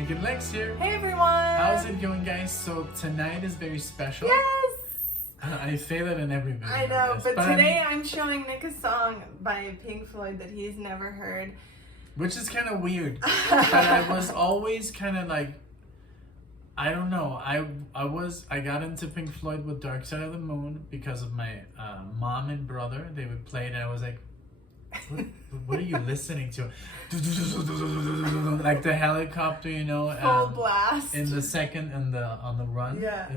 Nick and Lex here. Hey everyone! How's it going, guys? So tonight is very special. Yes! I say that in every video. I know, guess, but today I'm showing Nick a song by Pink Floyd that he's never heard. Which is kind of weird. But I was always kind of like, I don't know. I got into Pink Floyd with Dark Side of the Moon because of my mom and brother. They would play it and I was like, what are you listening to? Like the helicopter, you know, Full blast. in the second and on the run. Yeah.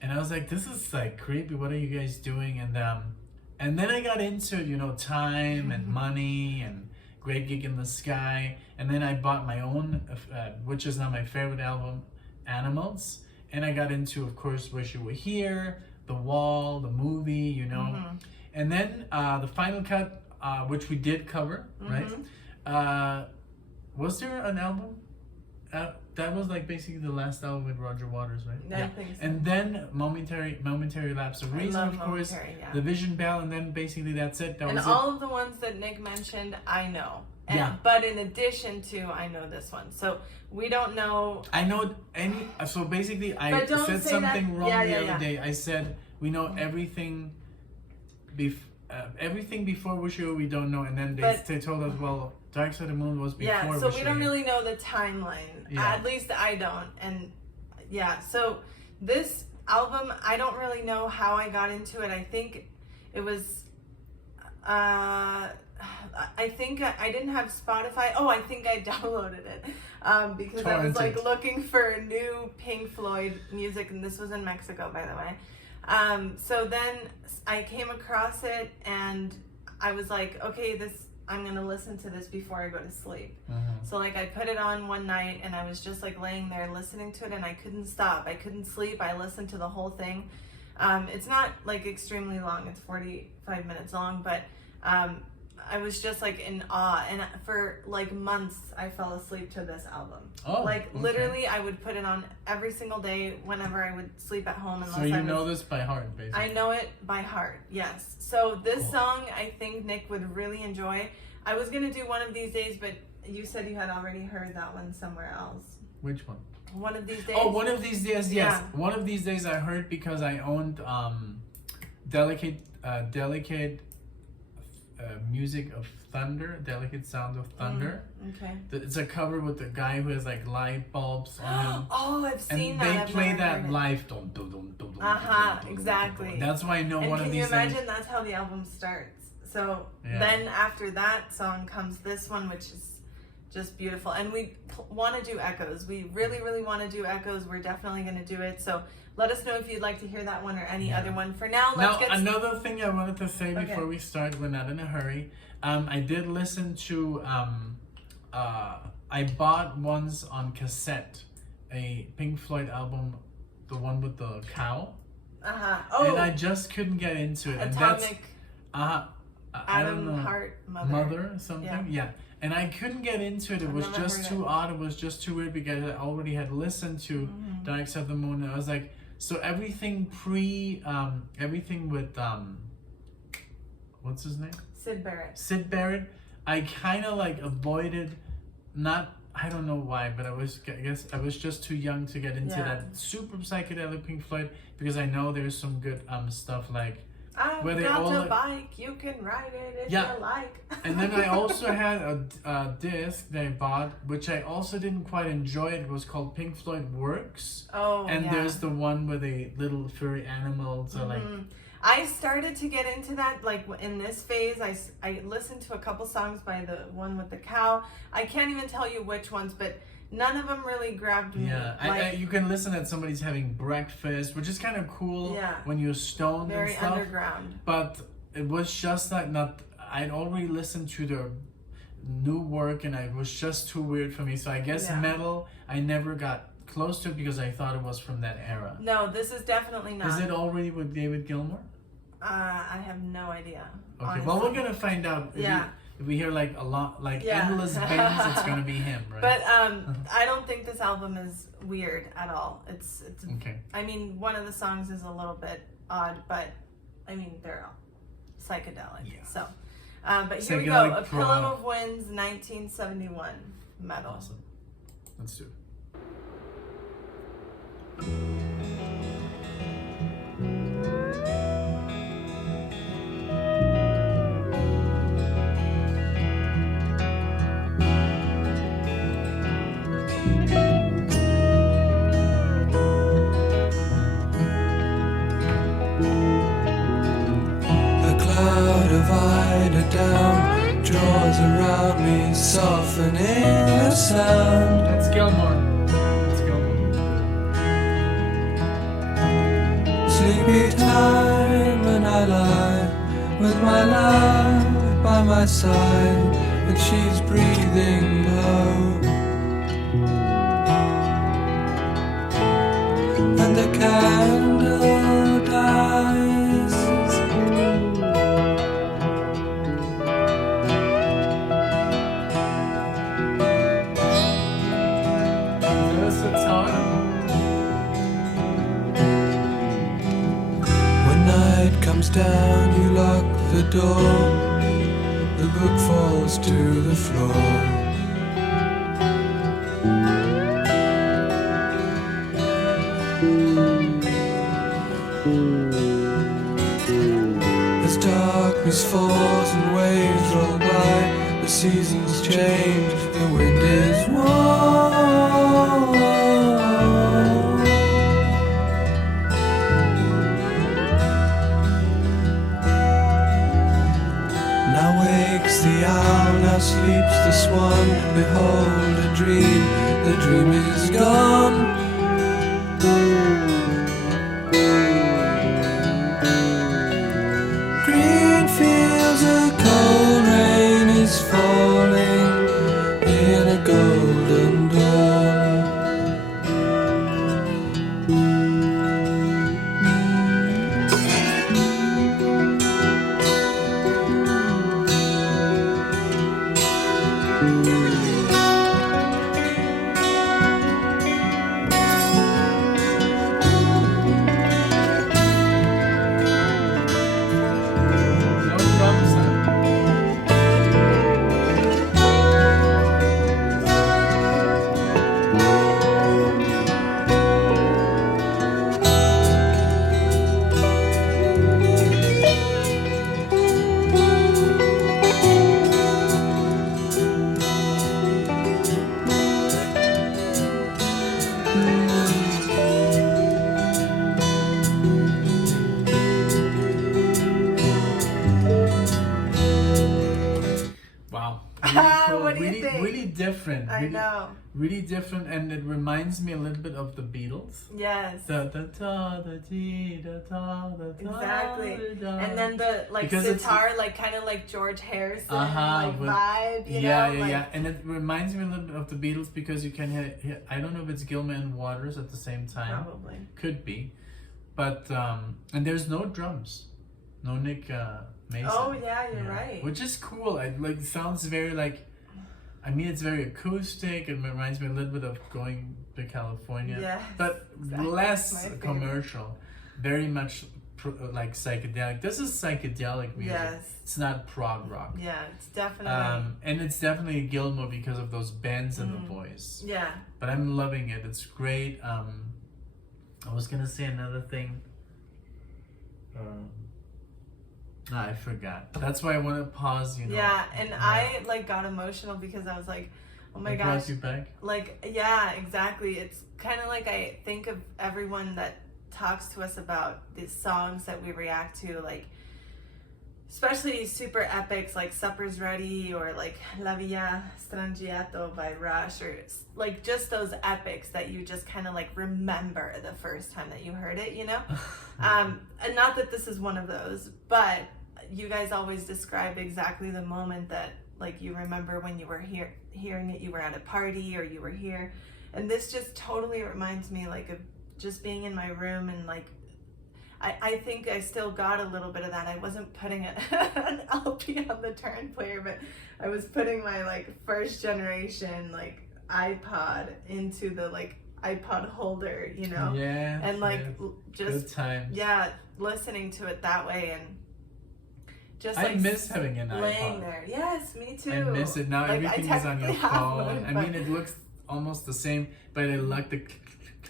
And I was like, this is like creepy. What are you guys doing? And then I got into, you know, Time and Money and Great Gig in the Sky. And then I bought my own, which is now my favorite album, Animals. And I got into, of course, Wish You Were Here, The Wall, the movie, you know. And then the final cut, which we did cover, right? Was there an album? That was like basically the last album with Roger Waters, right? I think so. And then Momentary Lapse of Reason, of course, The Vision Bell, and then basically that's it. That and was all it. of the ones that Nick mentioned, I know. Yeah. But in addition to, I know this one. So we don't know. I know any. So basically, I But don't said say something that. wrong Yeah, the yeah, other yeah. day. I said we know everything. Everything before Wish You Were we don't know, and then they told us, well, Dark Side of the Moon was before. Yeah, so Wish we You don't Were Here. really know the timeline. Yeah. At least I don't. And yeah, so this album, I don't really know how I got into it. I think it was, I think I didn't have Spotify. Oh, I think I downloaded it because I was like looking for new Pink Floyd music, and this was in Mexico, by the way. So then I came across it and I was like, okay, I'm gonna listen to this before I go to sleep. So like I put it on one night and I was just like laying there listening to it and I couldn't stop. I couldn't sleep. I listened to the whole thing. It's not like extremely long. It's 45 minutes long, but I was just like in awe, and for like months I fell asleep to this album. Oh, like okay. literally I would put it on every single day whenever I would sleep at home. So you know this by heart, basically. I know it by heart, yes. So this song I think Nick would really enjoy. I was gonna do One of These days, but you said you had already heard that one somewhere else. Which one? One of These days. Oh, One of These days, yes. Yeah. One of These days I heard because I owned Delicate Music of Thunder, Delicate Sound of Thunder. Okay. It's a cover with the guy who has like light bulbs on him. Oh, I've seen that. And I've they play never that heard it. live. Exactly. That's why I know And One of can you These imagine days. that's how the album starts? So Yeah. then after that song comes this one, which is just beautiful. And we want to do Echoes. We really, really want to do Echoes. We're definitely going to do it. So let us know if you'd like to hear that one or any other one. For now, let's get another thing I wanted to say before we start, we're not in a hurry. I did listen to, I bought once on cassette a Pink Floyd album, the one with the cow. Oh, and I just couldn't get into it. Atomic. And I don't know. Heart Mother something? Yeah. And I couldn't get into it. It was just too odd. It was just too weird because I already had listened to Dark Side of the Moon. And I was like, so everything everything with, what's his name? Sid Barrett. Sid Barrett. I kind of like avoided, I don't know why, but I guess I was just too young to get into that super psychedelic Pink Floyd because I know there's some good stuff like, I've got a bike, you can ride it if you like. And then I also had a disc that I bought, which I also didn't quite enjoy. It was called Pink Floyd Works. Oh, and there's the one where the little furry animals are like... I started to get into that, like in this phase. I listened to a couple songs by the one with the cow. I can't even tell you which ones, but none of them really grabbed me. Yeah, you can listen that somebody's having breakfast, which is kind of cool when you're stoned and stuff. Very underground. But it was just like I'd already listened to the new work and it was just too weird for me. So I guess Meddle, I never got close to it because I thought it was from that era. No, this is definitely not. Is it already with David Gilmour? I have no idea. Okay, honestly. well, we're gonna find out. If we hear like a lot, like endless bends, it's gonna be him, right? But I don't think this album is weird at all. It's okay. I mean, one of the songs is a little bit odd, but I mean they're all psychedelic. Yeah. So, but here we go. A Pillow of Winds, 1971. Meddle. Awesome. Let's do it. Down, draws around me, softening the sound. That's Gilmore. That's Gilmore. Sleepy time, and I lie with my love by my side, and she's breathing low. And the candle dies. Comes down, you lock the door, the book falls to the floor. As darkness falls and waves roll by, the seasons change, the wind is warm. The owl, now sleeps the swan. Behold a dream, the dream is gone. Green fields, a cold rain is falling in a golden dawn. Really different. I know. Really different, and it reminds me a little bit of the Beatles. Yes. Da, da, da, da, dee, da, da, da, Exactly. da. And then the sitar, like kind of like George Harrison vibe, you know? Yeah. And it reminds me a little bit of the Beatles because you can hear I don't know if it's Gilman and Waters at the same time. Probably. Could be. But, and there's no drums. No Nick Mason. Oh, yeah, you're right. Which is cool. It sounds very it's very acoustic. It reminds me a little bit of Going to California. Yes, but exactly. less commercial. Very much like psychedelic. This is psychedelic music. Yes. It's not prog rock. Yeah, it's definitely. And it's definitely Gilmore because of those bends and the voice. Yeah. But I'm loving it. It's great. I was gonna say another thing. I forgot. That's why I want to pause, Yeah, and I got emotional because I was like, oh my gosh. Brought you back? Yeah, exactly. It's kind of like I think of everyone that talks to us about these songs that we react to, especially super epics like Supper's Ready or La Via Strangiato by Rush, or just those epics that you just kind of remember the first time that you heard it, and not that this is one of those, but you guys always describe exactly the moment that you remember when you were hearing it, you were at a party or you were here, and this just totally reminds me of just being in my room, and I think I still got a little bit of that. I wasn't putting an LP on the turn player, but I was putting my first generation iPod into the iPod holder, Yeah. and just good times. Yeah, listening to it that way, and just I miss having an laying iPod. there. Yes, me too. I miss it now. Everything is on your technically have phone. one, I mean, it looks almost the same, but I like the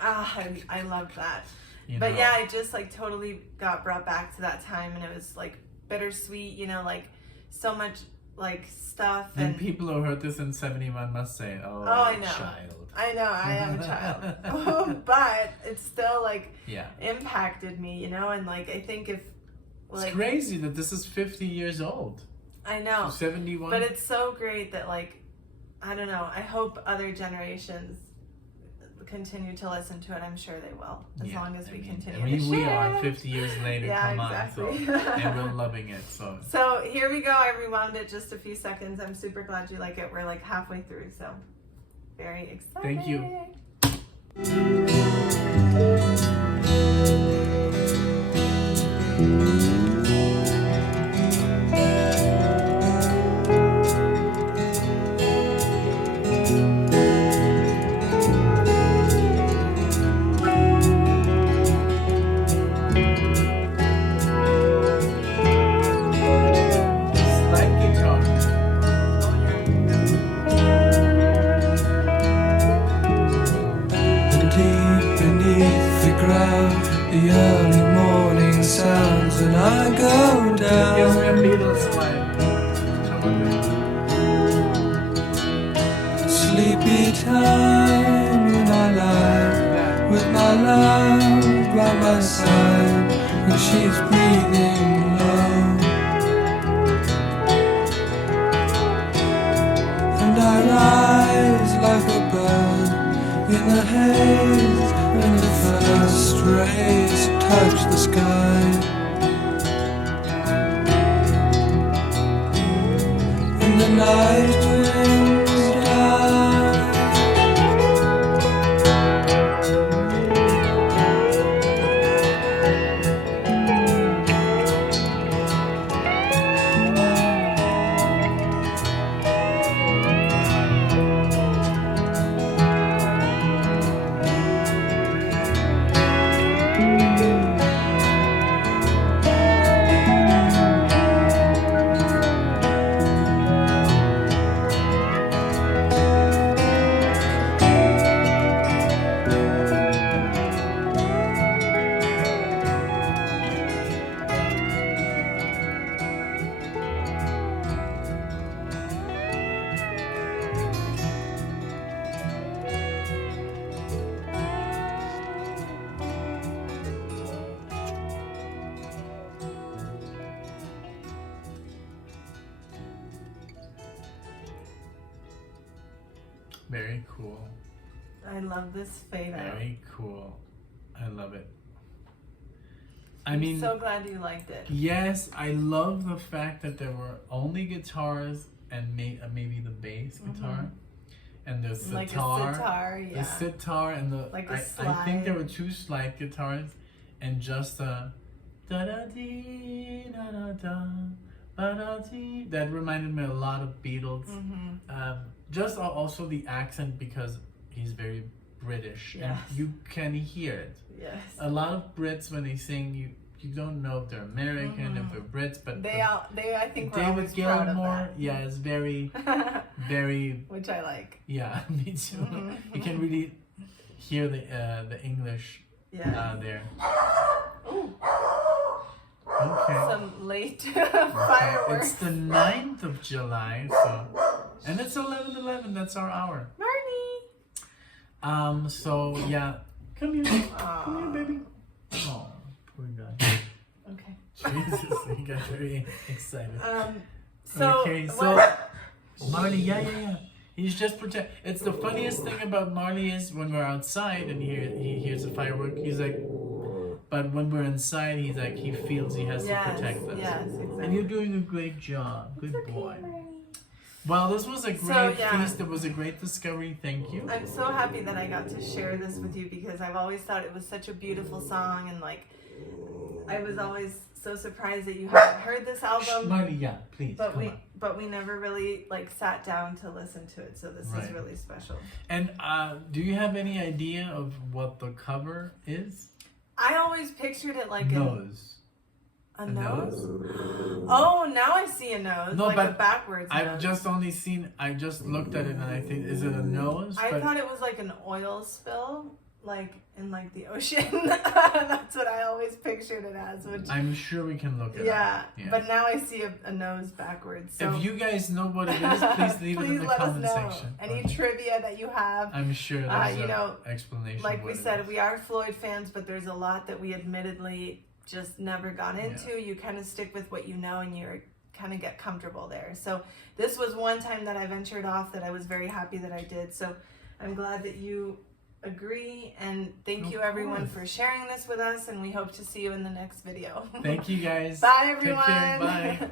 I loved that. You But know? yeah, I just like totally got brought back to that time, and it was like bittersweet, you know, like so much like stuff. And people who heard this in 71 must say, oh, I know. child. I know, I am a child. But it's still like Yeah. impacted me, you know, and like I think if like It's crazy that this is 50 years old. I know. 71. But it's so great that like I don't know, I hope other generations continue to listen to it. I'm sure they will, as long as we continue to share. We are 50 years later, Yeah, come exactly. on. So, and we're loving it. So here we go. I rewound it just a few seconds. I'm super glad you like it. We're like halfway through, so very excited. Thank you. Slide guitar. Oh, And deep beneath the ground, the early morning sounds, and I go Gives me a down. Beatles slide. Sleepy time when I lie with my love by my side, and she's breathing low. And I rise like a bird in the haze when the first rays touch the sky. And the night winds die. Very cool. I love this fade out. Very cool. I love it. I I'm mean, so glad you liked it. yes, I love the fact that there were only guitars and maybe the bass guitar and the sitar. Like a sitar, yeah. The sitar and the Like a I think there slide. were two slide guitars and just a da da dee da da da ba da dee. That reminded me a lot of Beatles. Just also the accent, because he's very British Yes. and you can hear it. Yes. A lot of Brits, when they sing, you don't know if they're American, if they're Brits, but They I think were David always proud Gilmour, of yeah, is very, that. very, Which I like. yeah, me too. You can really hear the English Yeah. there. Ooh, Okay. some late It's fireworks. the 9th of July, so, and it's 11:11. That's our hour. Marnie. So yeah, come here, Aw. come here, baby. Oh, poor guy. Okay. Jesus, he got very excited. So Okay, so what- Marley, yeah. He's just pretend. It's the funniest thing about Marley is when we're outside and he hears a firework, he's like, but when we're inside, he's like, he feels he has to protect us. Yes, exactly. And you're doing a great job. Good It's okay, boy. Marnie. Well, this was a So, great yeah. feast. It was a great discovery. Thank you. I'm so happy that I got to share this with you, because I've always thought it was such a beautiful song, and like I was always so surprised that you hadn't heard this album. Marley, yeah, please. But come on. we never really like sat down to listen to it, so this is Right. really special. And do you have any idea of what the cover is? I always pictured it like Nose. a nose. Oh, now I see a nose, No, like but a backwards I've nose. just only seen. I just looked at it and I think, is it a nose? I But thought it was like an oil spill, like in like the ocean. That's what I always pictured it as. Which I'm sure we can look it up. yeah, Yeah. but now I see a nose backwards. So If you guys know what it is, please leave it in the let us comment know. section. Any Okay. trivia that you have. I'm sure there's you an know, explanation. Like what we it said, is. we are Floyd fans, but there's a lot that we admittedly just never got into. You kind of stick with what you know, and you're kind of get comfortable there. So this was one time that I ventured off that I was very happy that I did. So I'm glad that you agree, and thank you everyone for sharing this with us, and we hope to see you in the next video. Thank you guys. Bye Take everyone. care. Bye.